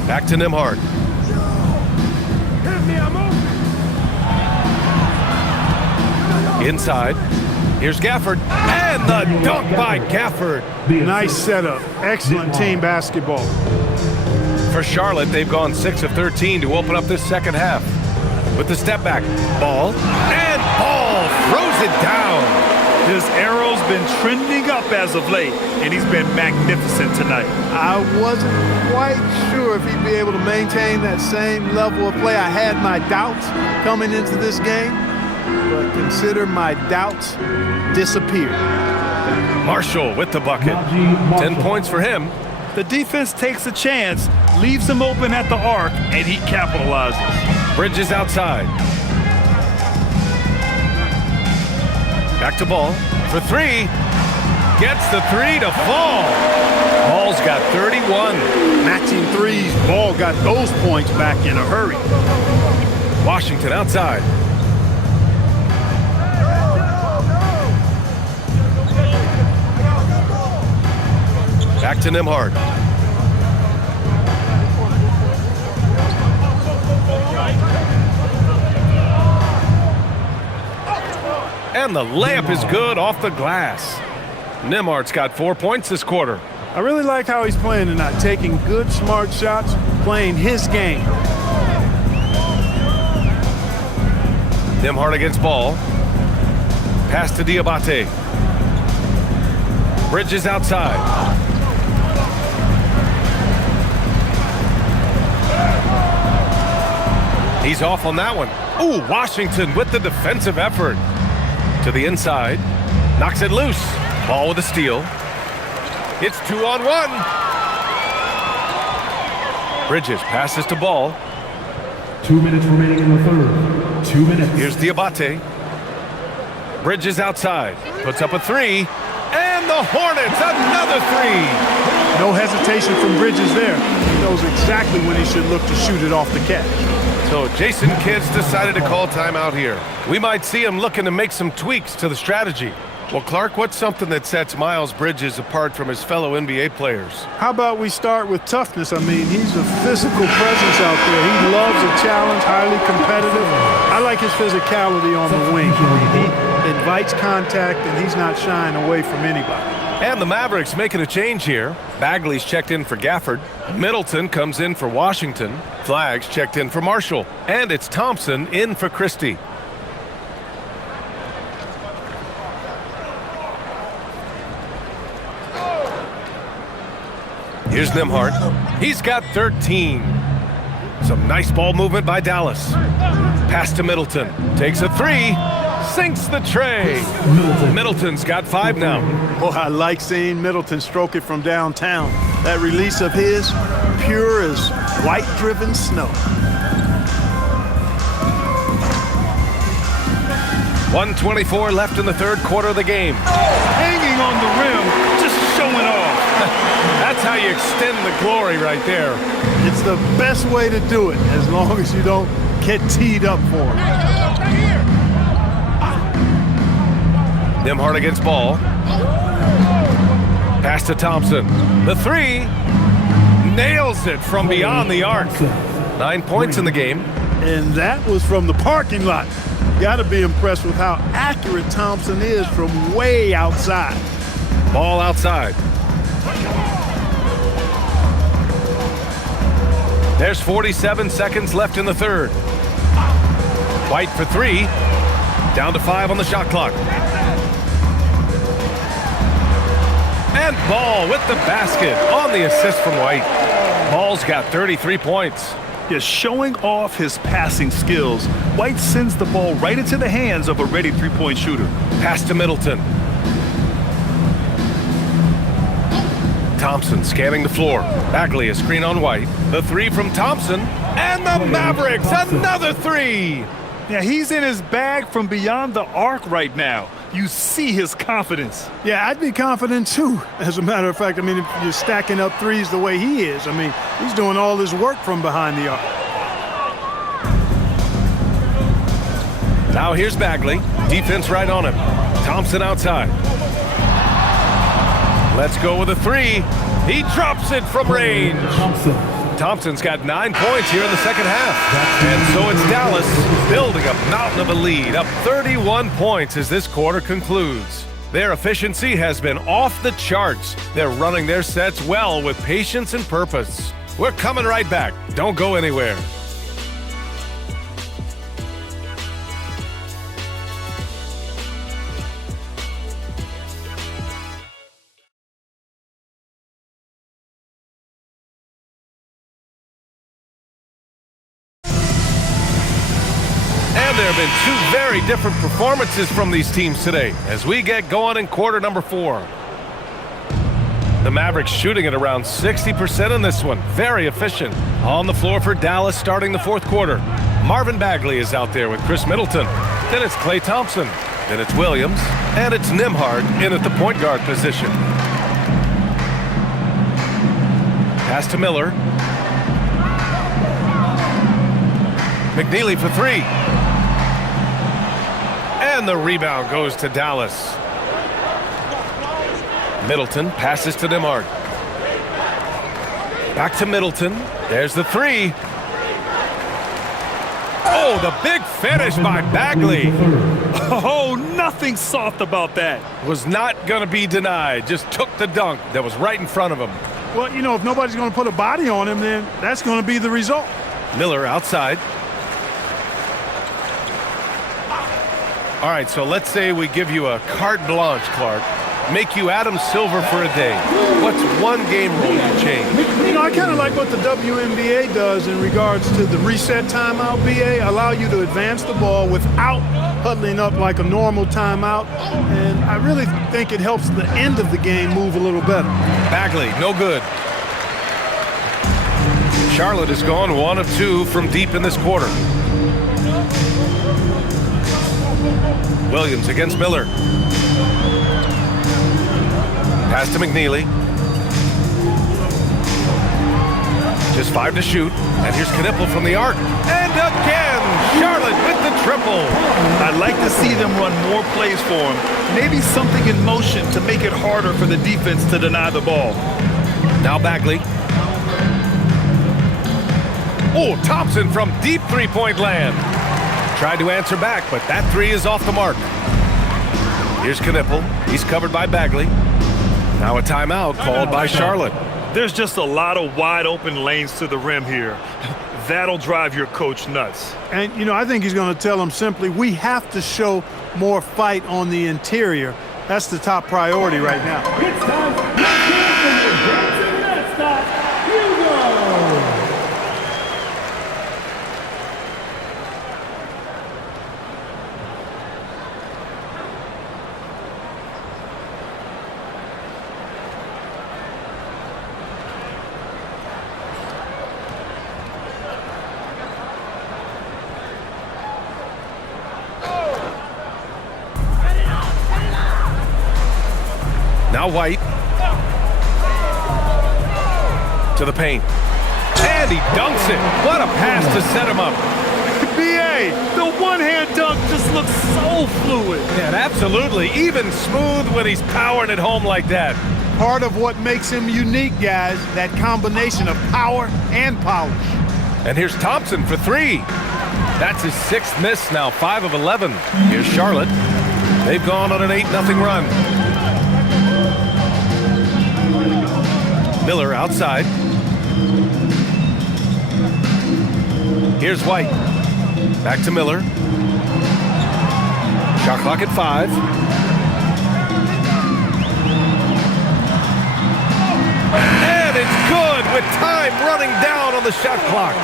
Back to Nimhard. Inside. Here's Gafford. And the dunk by Gafford. Nice setup. Excellent team basketball. For Charlotte, they've gone 6 of 13 to open up this second half. With the step back. Ball. And Ball throws it down. His arrow's been trending up as of late, and he's been magnificent tonight. I wasn't quite sure if he'd be able to maintain that same level of play. I had my doubts coming into this game, but consider my doubts disappeared. Marshall with the bucket. 10 points for him. The defense takes a chance, leaves him open at the arc, and he capitalizes. Bridges outside. Back to Ball for 3. Gets the 3 to fall. Ball's got 31. Matching threes. Ball got those points back in a hurry. Washington outside. Back to Nembhard. And the layup is good off the glass. Nembhard's got 4 points this quarter. I really like how he's playing tonight, taking good, smart shots, playing his game. Nembhard against Ball. Pass to Diabate. Bridges outside. He's off on that one. Ooh, Washington with the defensive effort. To the inside. Knocks it loose. Ball with a steal. It's 2-on-1. Bridges passes to Ball. 2 minutes remaining in the third. 2 minutes. Here's Diabate. Bridges outside. Puts up a 3. And the Hornets, another 3. No hesitation from Bridges there. He knows exactly when he should look to shoot it off the catch. So Jason Kidd's decided to call timeout here. We might see him looking to make some tweaks to the strategy. Well, Clark, what's something that sets Miles Bridges apart from his fellow NBA players? How about we start with toughness? I mean, he's a physical presence out there. He loves a challenge, highly competitive. I like his physicality on the wing. He invites contact, and he's not shying away from anybody. And the Mavericks making a change here. Bagley's checked in for Gafford. Middleton comes in for Washington. Flaggs checked in for Marshall. And it's Thompson in for Christie. Here's Nembhard. He's got 13. Some nice ball movement by Dallas. Pass to Middleton. Takes a 3. Sinks the tray. Middleton's got 5 now. Boy, I like seeing Middleton stroke it from downtown. That release of his, pure as white-driven snow. 1:24 left in the third quarter of the game. Hanging on the rim, just showing off. That's how you extend the glory right there. It's the best way to do it, as long as you don't get teed up for it. Nembhard against Ball. Pass to Thompson. The 3. Nails it from beyond the arc. 9 points in the game. And that was from the parking lot. Got to be impressed with how accurate Thompson is from way outside. Ball outside. There's 47 seconds left in the third. White for 3. Down to 5 on the shot clock. And Ball with the basket on the assist from White. Ball's got 33 points. Just showing off his passing skills. White sends the ball right into the hands of a ready three-point shooter. Pass to Middleton. Thompson scanning the floor. Bagley a screen on White. The 3 from Thompson. And the Mavericks, another 3. Yeah, he's in his bag from beyond the arc right now. You see his confidence. Yeah, I'd be confident too. As a matter of fact, I mean, if you're stacking up threes the way he is, I mean, he's doing all his work from behind the arc. Now here's Bagley. Defense right on him. Thompson outside. Let's go with a 3. He drops it from range. Thompson's got 9 points here in the second half. And so it's Dallas building a mountain of a lead, up 31 points as this quarter concludes. Their efficiency has been off the charts. They're running their sets well with patience and purpose. We're coming right back. Don't go anywhere. And there have been two very different performances from these teams today as we get going in quarter number 4. The Mavericks shooting at around 60% in this one. Very efficient. On the floor for Dallas starting the fourth quarter. Marvin Bagley is out there with Chris Middleton. Then it's Klay Thompson. Then it's Williams. And it's Nembhard in at the point guard position. Pass to Miller. McNeely for 3. And the rebound goes to Dallas. Middleton passes to Nembhard. Back to Middleton. There's the 3. Oh, the big finish by Bagley. Oh, nothing soft about that. Was not going to be denied. Just took the dunk that was right in front of him. Well, you know, if nobody's going to put a body on him, then that's going to be the result. Miller outside. All right, so let's say we give you a carte blanche, Clark. Make you Adam Silver for a day. What's one game rule you change? You know, I kind of like what the WNBA does in regards to the reset timeout, BA. Allow you to advance the ball without huddling up like a normal timeout. And I really think it helps the end of the game move a little better. Bagley, no good. Charlotte has gone 1 of 2 from deep in this quarter. Williams against Miller. Pass to McNeely. Just 5 to shoot. And here's Knipple from the arc. And again, Charlotte with the triple. I'd like to see them run more plays for him. Maybe something in motion to make it harder for the defense to deny the ball. Now Bagley. Oh, Thompson from deep three-point land. Tried to answer back, but that 3 is off the mark. Here's Knipple. He's covered by Bagley. Now a timeout called by Charlotte. There's just a lot of wide open lanes to the rim here. That'll drive your coach nuts. And, you know, I think he's going to tell them simply, we have to show more fight on the interior. That's the top priority right now. It's time. Let's hear it from your dancing mascot, Hugo. Now White. To the paint. And he dunks it. What a pass to set him up. BA, the one-hand dunk just looks so fluid. Yeah, absolutely. Even smooth when he's powering it home like that. Part of what makes him unique, guys, that combination of power and polish. And here's Thompson for 3. That's his 6th miss now, 5 of 11. Here's Charlotte. They've gone on an 8-0 run. Miller outside. Here's White. Back to Miller. Shot clock at 5. And it's good with time running down on the shot clock.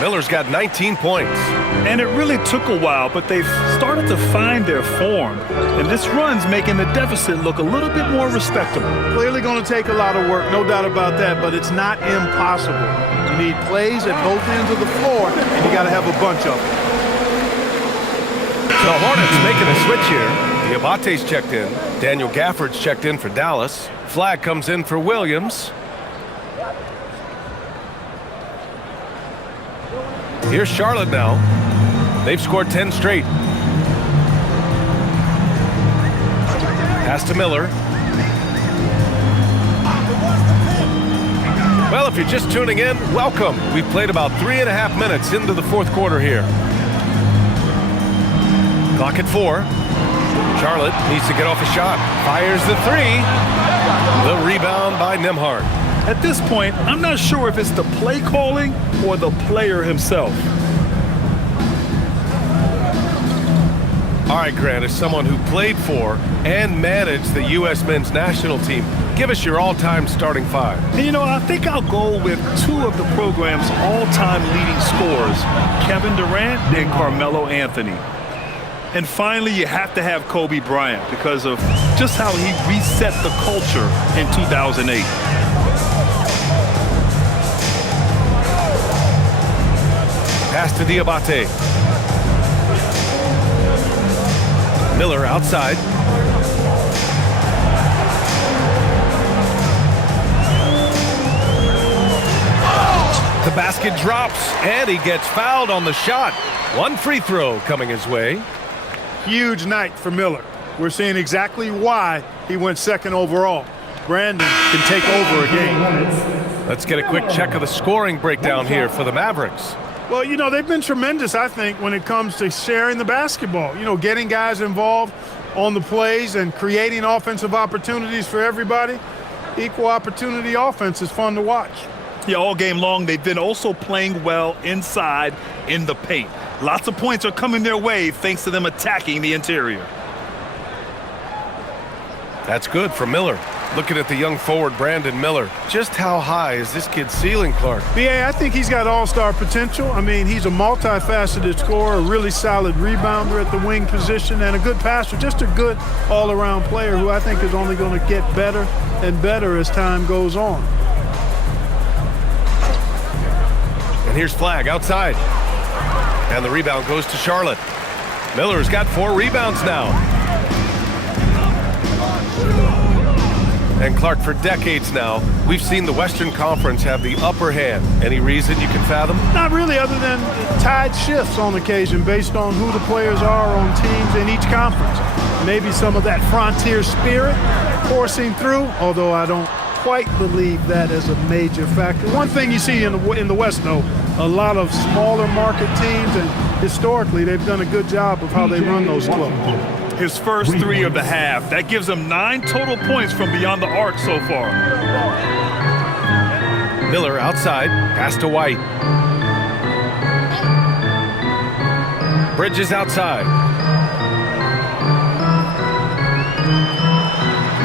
Miller's got 19 points. And it really took a while, but they've started to find their form. And this run's making the deficit look a little bit more respectable. Clearly going to take a lot of work, no doubt about that, but it's not impossible. You need plays at both ends of the floor, and you got to have a bunch of them. The Hornets making a switch here. Diabate's checked in. Daniel Gafford's checked in for Dallas. Flag comes in for Williams. Here's Charlotte now. They've scored 10 straight. Pass to Miller. Well, if you're just tuning in, welcome. We've played about 3.5 minutes into the fourth quarter here. Clock at 4. Charlotte needs to get off a shot. Fires the 3. The rebound by Nembhard. At this point, I'm not sure if it's the play calling or the player himself. All right, Grant, as someone who played for and managed the U.S. men's national team, give us your all-time starting 5. And you know, I think I'll go with 2 of the program's all-time leading scorers, Kevin Durant and Carmelo Anthony. And finally, you have to have Kobe Bryant because of just how he reset the culture in 2008. Pass to Diabate. Miller outside. The basket drops, and he gets fouled on the shot. 1 free throw coming his way. Huge night for Miller. We're seeing exactly why he went second overall. Brandon can take over a game. Let's get a quick check of the scoring breakdown here for the Mavericks. Well, you know, they've been tremendous, I think, when it comes to sharing the basketball. You know, getting guys involved on the plays and creating offensive opportunities for everybody. Equal opportunity offense is fun to watch. Yeah, all game long, they've been also playing well inside in the paint. Lots of points are coming their way thanks to them attacking the interior. That's good for Miller. Looking at the young forward, Brandon Miller. Just how high is this kid's ceiling, Clark? BA, I think he's got all-star potential. I mean, he's a multifaceted scorer, a really solid rebounder at the wing position, and a good passer. Just a good all-around player who I think is only going to get better and better as time goes on. And here's Flagg outside. And the rebound goes to Charlotte. Miller's got 4 rebounds now. And Clark, for decades now, we've seen the Western Conference have the upper hand. Any reason you can fathom? Not really, other than tide shifts on occasion based on who the players are on teams in each conference. Maybe some of that frontier spirit coursing through, although I don't quite believe that as a major factor. One thing you see in the West, though, a lot of smaller market teams, and historically they've done a good job of how they run those clubs. His first 3 of the half. That gives him 9 total points from beyond the arc so far. Miller outside, pass to White. Bridges outside.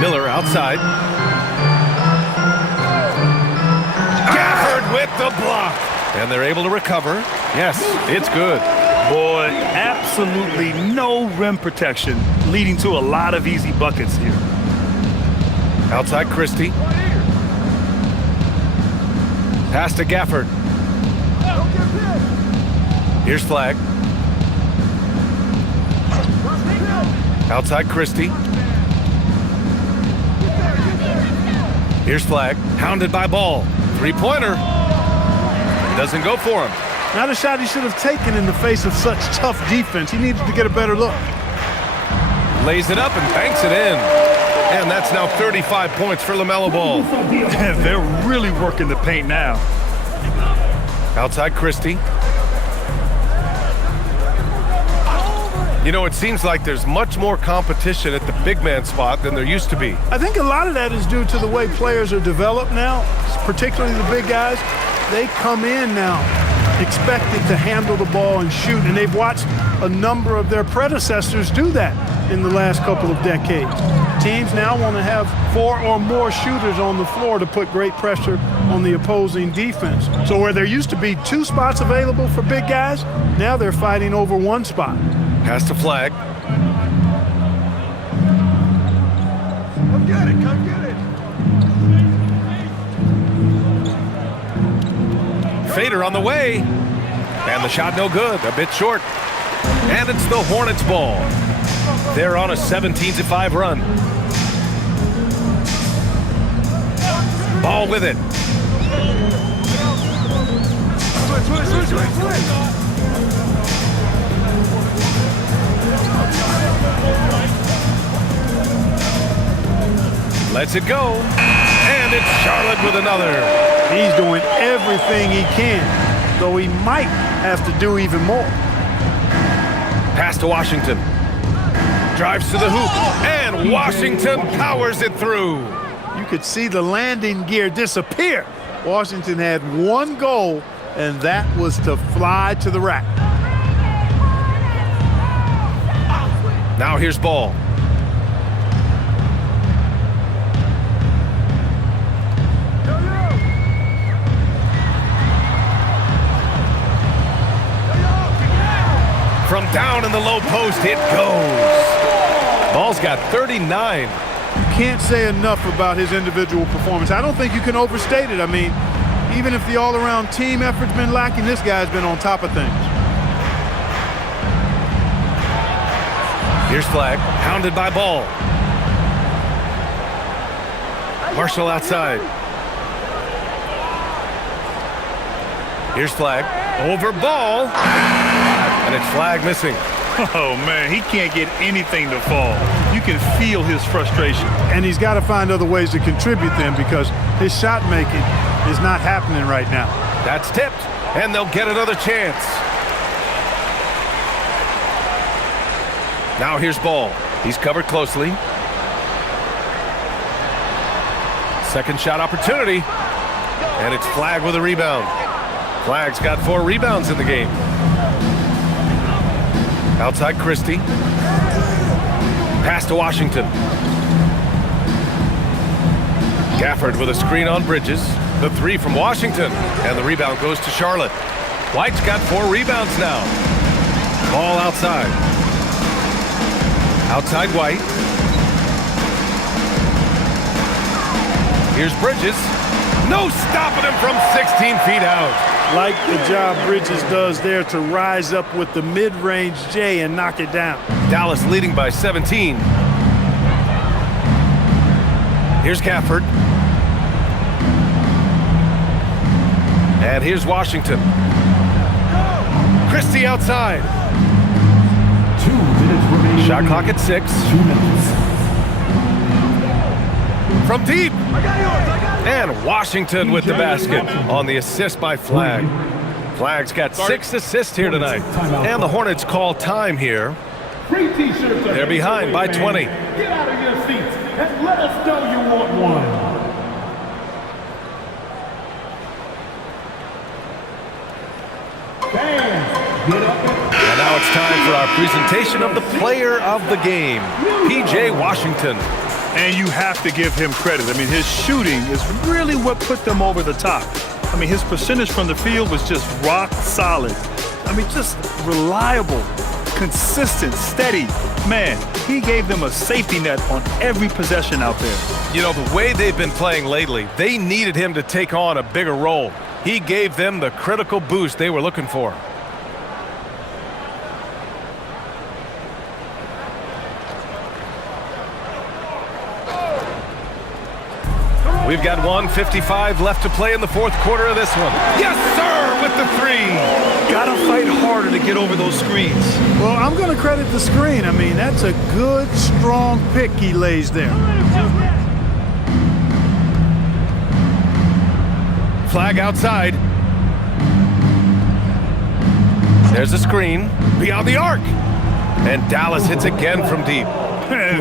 Miller outside. Gafford with the block. And they're able to recover. Yes, it's good. Boy, absolutely no rim protection, leading to a lot of easy buckets here. Outside Christie. Pass to Gafford. Here's Flagg. Outside Christie. Here's Flagg. Hounded by Ball. 3-pointer. Doesn't go for him. Not a shot he should have taken in the face of such tough defense. He needed to get a better look. Lays it up and banks it in. And that's now 35 points for LaMelo Ball. They're really working the paint now. Outside Christie. You know, it seems like there's much more competition at the big man spot than there used to be. I think a lot of that is due to the way players are developed now, particularly the big guys. They come in now expected to handle the ball and shoot, and they've watched a number of their predecessors do that in the last couple of decades. Teams now want to have 4 or more shooters on the floor to put great pressure on the opposing defense. So where there used to be 2 spots available for big guys, now they're fighting over 1 spot. Pass to Flagg. Come get it, come get it. Fader on the way. And the shot no good, a bit short. And it's the Hornets ball. They're on a 17-5 run. Ball with it. Lets it go. And it's Charlotte with another. He's doing everything he can, though he might have to do even more. Pass to Washington. Drives to the hoop, and Washington powers it through. You could see the landing gear disappear. Washington had one goal, and that was to fly to the rack. Now here's Ball. From down in the low post, it goes. Ball's got 39. You can't say enough about his individual performance. I don't think you can overstate it. I mean, even if the all-around team effort's been lacking, this guy's been on top of things. Here's Flag, hounded by Ball. Marshall outside. Here's Flag, over Ball. And it's Flag missing. Oh, man, he can't get anything to fall. You can feel his frustration. And he's got to find other ways to contribute them because his shot making is not happening right now. That's tipped, and they'll get another chance. Now here's Ball. He's covered closely. Second shot opportunity. And it's Flag with a rebound. Flag's got 4 rebounds in the game. Outside Christie. Pass to Washington. Gafford with a screen on Bridges. The 3 from Washington. And the rebound goes to Charlotte. White's got 4 rebounds now. Ball outside. Outside White. Here's Bridges. No stopping him from 16 feet out. Like the job Bridges does there to rise up with the mid-range J and knock it down. Dallas leading by 17. Here's Gafford. And here's Washington. Christie outside. 2 minutes remaining. Shot clock at 6. 2 minutes. From deep. And Washington with the basket on the assist by Flag. Flag's got 6 assists here tonight. And the Hornets call time here. Free t-shirts. They're behind by 20. Get out of your seats and let us know you want one. Fans, get up And now it's time for our presentation of the player of the game, P.J. Washington. And you have to give him credit. I mean, his shooting is really what put them over the top. I mean, his percentage from the field was just rock solid. I mean, just reliable, consistent, steady. Man, he gave them a safety net on every possession out there. You know, the way they've been playing lately, they needed him to take on a bigger role. He gave them the critical boost they were looking for. We've got 1:55 left to play in the 4th quarter of this one. Yes, sir, with the 3. Gotta fight harder to get over those screens. Well, I'm going to credit the screen. I mean, that's a good, strong pick he lays there. Flag outside. There's a screen beyond the arc. And Dallas hits again from deep.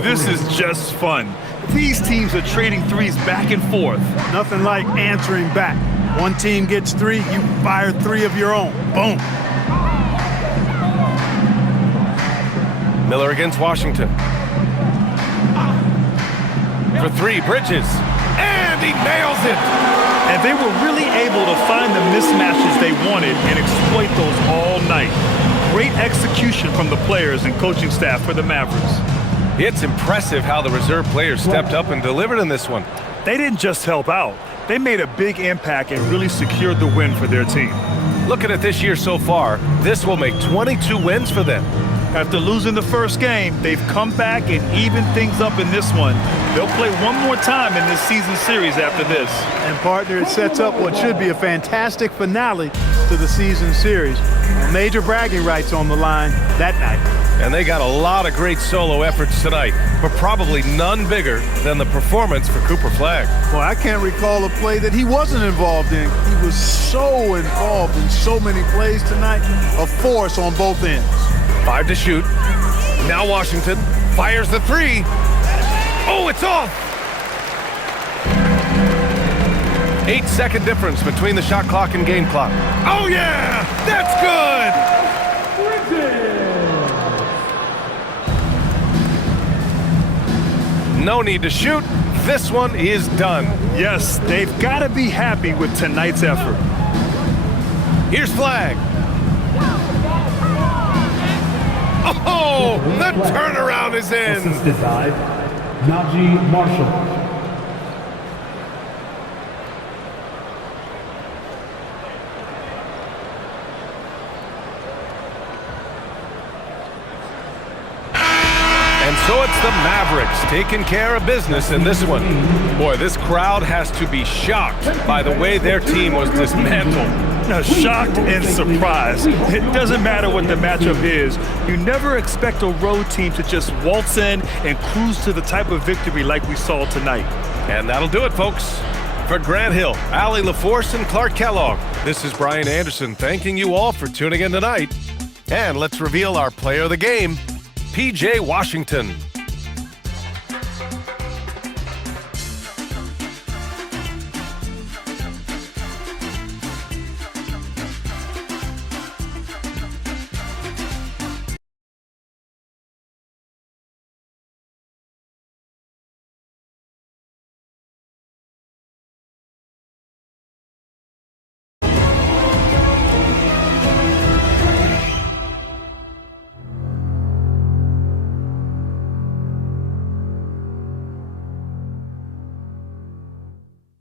This is just fun. These teams are trading threes back and forth. Nothing like answering back. One team gets 3, you fire 3 of your own. Boom. Miller against Washington. For 3, Bridges. And he nails it. And they were really able to find the mismatches they wanted and exploit those all night. Great execution from the players and coaching staff for the Mavericks. It's impressive how the reserve players stepped up and delivered in this one. They didn't just help out. They made a big impact and really secured the win for their team. Looking at this year so far, this will make 22 wins for them. After losing the first game, they've come back and evened things up in this one. They'll play one more time in this season series after this. And partner, it sets up what should be a fantastic finale to the season series. Major bragging rights on the line that night. And they got a lot of great solo efforts tonight, but probably none bigger than the performance for Cooper Flagg. Well, I can't recall a play that he wasn't involved in. He was so involved in so many plays tonight, a force on both ends. 5 to shoot. Now Washington fires the 3. Oh, it's off! 8-second difference between the shot clock and game clock. Oh, yeah! That's good! No need to shoot. This one is done. Yes, they've got to be happy with tonight's effort. Here's Flagg. Oh, the turnaround is in. Assisted by Najee Marshall. And so it's the Mavericks taking care of business in this one. Boy, this crowd has to be shocked by the way their team was dismantled. Now, shocked and surprised. It doesn't matter what the matchup is. You never expect a road team to just waltz in and cruise to the type of victory like we saw tonight. And that'll do it, folks. For Grant Hill, Allie LaForce, and Clark Kellogg, this is Brian Anderson thanking you all for tuning in tonight. And let's reveal our player of the game, P.J. Washington.